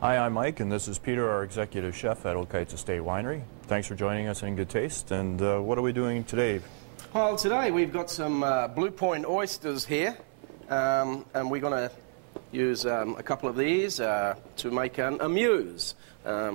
Hi, I'm Mike, and this is Peter, our executive chef at Oak Heights Estate Winery. Thanks for joining us in Good Taste. And what are we doing today? Well, today we've got some Blue Point oysters here, and we're going to use a couple of these to make an amuse,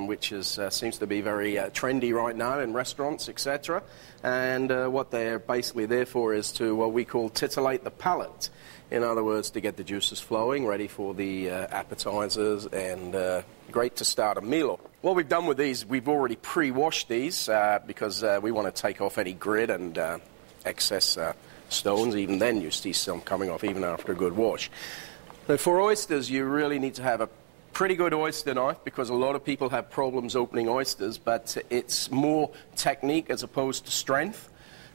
which seems to be very trendy right now in restaurants, etc. And what they're basically there for is to what we call titillate the palate. In other words, to get the juices flowing, ready for the appetizers, and great to start a meal. What we've done with these, we've already pre-washed these because we want to take off any grit and excess stones. Even then you see some coming off even after a good wash. Now, for oysters, you really need to have a pretty good oyster knife because a lot of people have problems opening oysters, but it's more technique as opposed to strength.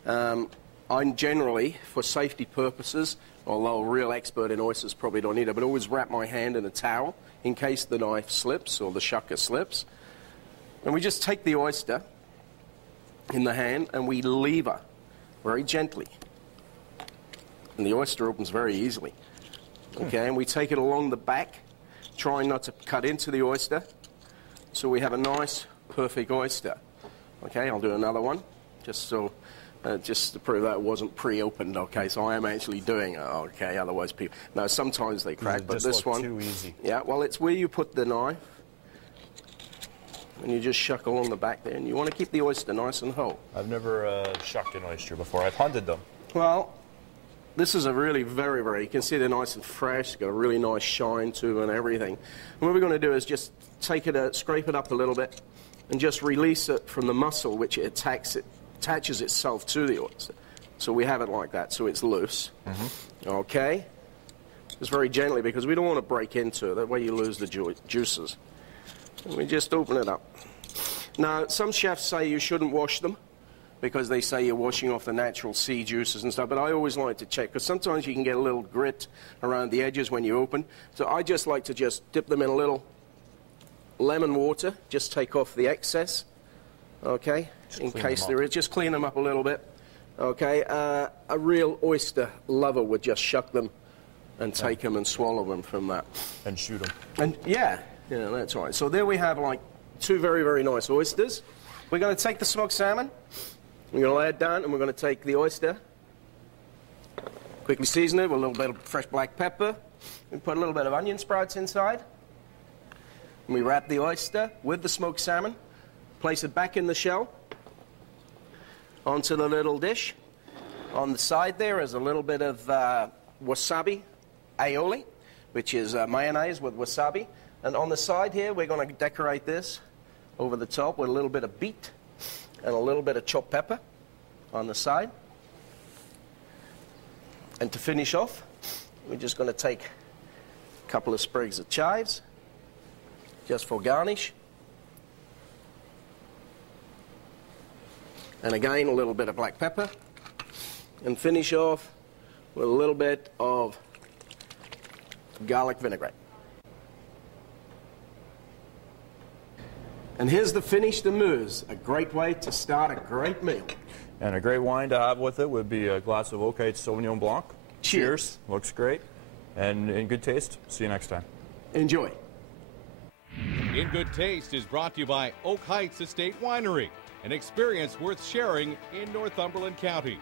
I'm generally, for safety purposes, although a real expert in oysters probably don't need it, but always wrap my hand in a towel in case the knife slips or the shucker slips. And we just take the oyster in the hand and we lever very gently. And the oyster opens very easily. Okay, and we take it along the back, trying not to cut into the oyster, so we have a nice, perfect oyster. Okay, I'll do another one, just to prove that it wasn't pre-opened. Okay, so I am actually doing it. Okay, otherwise people... No, sometimes they crack, but this one... too easy. Yeah, well, it's where you put the knife, and you just shuck along the back there, and you want to keep the oyster nice and whole. I've never shucked an oyster before. I've hunted them. Well, this is a really very, very, you can see they're nice and fresh, got a really nice shine to them and everything. And what we're going to do is just take it, scrape it up a little bit, and just release it from the muscle which it attaches itself to the oyster. So we have it like that, so it's loose. Okay? Just very gently, because we don't want to break into it, that way you lose the juices. And we just open it up. Now, some chefs say you shouldn't wash them, because they say you're washing off the natural sea juices and stuff, but I always like to check, because sometimes you can get a little grit around the edges when you open. So I just like to just dip them in a little lemon water, just take off the excess, okay, in case there is. Just clean them up a little bit, okay. A real oyster lover would just shuck them and take them and swallow them from that. And shoot them. And yeah, that's right. So there we have like two very, very nice oysters. We're going to take the smoked salmon. We're going to lay it down, and we're going to take the oyster, quickly season it with a little bit of fresh black pepper. We put a little bit of onion sprouts inside. And we wrap the oyster with the smoked salmon, place it back in the shell, onto the little dish. On the side there is a little bit of wasabi aioli, which is mayonnaise with wasabi. And on the side here, we're going to decorate this over the top with a little bit of beet and a little bit of chopped pepper on the side. And to finish off, we're just going to take a couple of sprigs of chives, just for garnish. And again, a little bit of black pepper. And finish off with a little bit of garlic vinaigrette. And here's the finished amuse, a great way to start a great meal. And a great wine to have with it would be a glass of Oak Heights Sauvignon Blanc. Cheers. Looks great. And in Good Taste, see you next time. Enjoy. In Good Taste is brought to you by Oak Heights Estate Winery, an experience worth sharing in Northumberland County.